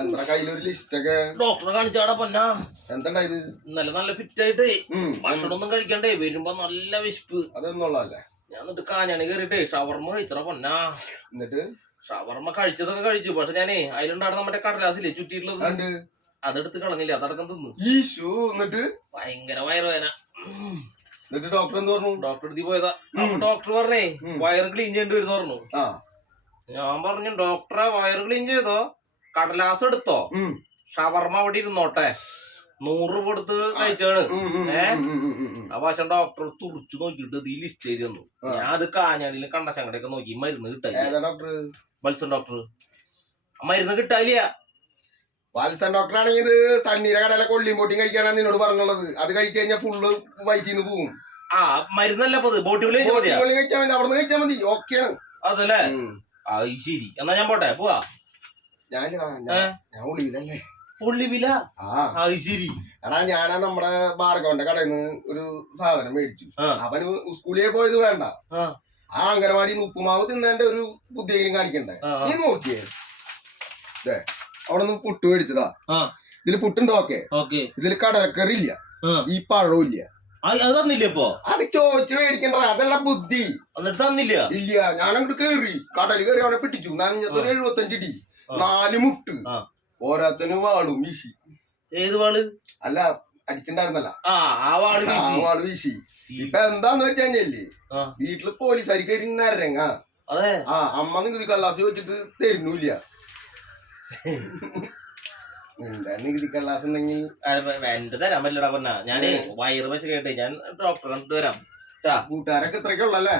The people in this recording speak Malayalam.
എന്താ കയ്യിലൊരു ലിസ്റ്റൊക്കെ? ഡോക്ടറെ കാണിച്ചാടാ പൊന്നാ. എന്താ ഇത്? ഇന്നലെ നല്ല ഫിറ്റ് ആയിട്ട് ഭക്ഷണം ഒന്നും കഴിക്കണ്ടേ. വരുമ്പോ നല്ല വിശപ്പ്. അതൊന്നുള്ളതല്ലേ? ഞാൻ എന്നിട്ട് കാഞ്ഞാണി കയറിട്ടേ ഷവർമ്മ കഴിച്ചടാ പൊന്നാ. എന്നിട്ട്? ഷവർമ്മ കഴിച്ചതൊക്കെ കഴിച്ചു. പക്ഷെ ഞാനേ അതിലുണ്ടായിരുന്ന മറ്റേ കടലാസില്ലേ ചുറ്റിയിട്ടുള്ളത്? അതെടുത്ത് കളഞ്ഞില്ല അതടക്കം തിന്നു. ഈശു എന്നിട്ട്? ഭയങ്കര വയറുവേന എന്നിട്ട് ഡോക്ടർ എന്ത് പറഞ്ഞു? ഡോക്ടർ എടുത്തി പോയതാ. ഡോക്ടർ പറഞ്ഞേ വയർ വയറ് ക്ലീൻ ചെയ്യേണ്ടി വരുന്ന പറഞ്ഞു. ആ. ഞാൻ പറഞ്ഞു ഡോക്ടറെ വയറ് ക്ലീൻ ചെയ്തോ? കടലാസ് എടുത്തോ? ഷവർമ ഷവർമ്മ അവിടെ ഇരുന്നോട്ടെ. നൂറ് രൂപ കൊടുത്ത് കഴിച്ചാണ് ഏഹ് പക്ഷെ ഡോക്ടർ തുറച്ചു നോക്കിയിട്ട് ഈ ലിസ്റ്റ് എഴുതി തന്നു. ഞാൻ അത് കാഞ്ഞാണിയിലും കണ്ട ശങ്കടൊക്കെ നോക്കി മരുന്ന് കിട്ടാ ഏതാ ഡോക്ടർ? മരുന്ന് കിട്ടാലിയ വാത്സൻ ഡോക്ടർ ആണെങ്കിൽ ഇത് സണ്ണീര കടല കൊള്ളിയും പൊട്ടിയും കഴിക്കാനാണ് നിന്നോട് പറഞ്ഞുള്ളത്. അത് കഴിച്ചു കഴിഞ്ഞാൽ ഫുള്ള് വയറ്റിന്ന് പോവും. ആ മരുന്നല്ല മതിയാ? കൊള്ളി കഴിച്ചാൽ മതി അവിടെ നിന്ന് കഴിച്ചാൽ മതി. ഓക്കെയാണ്. അതല്ലേ? ശരി. എന്നാ ഞാൻ പോട്ടെ പോവാ. ശരി. എടാ ഞാനാ നമ്മടെ ഭാർഗവന്റെ കടയിൽ നിന്ന് ഒരു സാധനം മേടിച്ചു. അവന് സ്കൂളിൽ പോയത് വേണ്ട. ആ. അംഗനവാടി ഉപ്പുമാവ് തിന്നേണ്ട ഒരു ബുദ്ധിയെങ്കിലും കാണിക്കണ്ടേ. നീ നോക്കിയേ. ദേ, അവിടെ നിന്ന് പുട്ട് മേടിച്ചതാ. ഇതിൽ പുട്ടുണ്ട്? ഓക്കെ. ഓക്കെ. ഇതിൽ കടലക്കറി ഇല്ല. ഈ പഴവും ഇല്ല. അത് തന്നില്ല ഇപ്പൊ? അത് ചോദിച്ചു മേടിക്കണ്ട അതല്ല ബുദ്ധി. എന്നിട്ട് തന്നില്ല? ഇല്ല ഞാനങ്ങോട്ട് കേറി. കടൽ കയറി അവനെ പിടിച്ചു. നനഞ്ഞത് ഒരു എഴുപത്തഞ്ച് ഇടി നാല് മുട്ട്. ഓരോത്തനും വാളും വീശി. ഏത് വാൾ? അല്ല അടിച്ചിണ്ടായിരുന്നല്ല. ആ വാൾ വീശി. വാൾ വീശി. ഇപ്പൊ എന്താന്ന് വെച്ച് കഴിഞ്ഞല്ലേ ആ. വീട്ടിൽ പോലീസുകാർ കയറി നരങ്ങ. അതെ. ആ അമ്മ നികുതി കള്ളാസ് വെച്ചിട്ട് തരുന്നില്ല. നികുതി കള്ളാസ് ഉണ്ടെങ്കിൽ? എന്റെ തരാൻ പറ്റില്ലടാ പൊന്ന. ഞാൻ വയറ് വശ കേട്ടെ ഞാൻ ഡോക്ടറെ കണ്ടിട്ട് വരാം. ട്ടാ. കൂട്ടുകാരൊക്കെ ഇത്രയ്ക്കുള്ളല്ലേ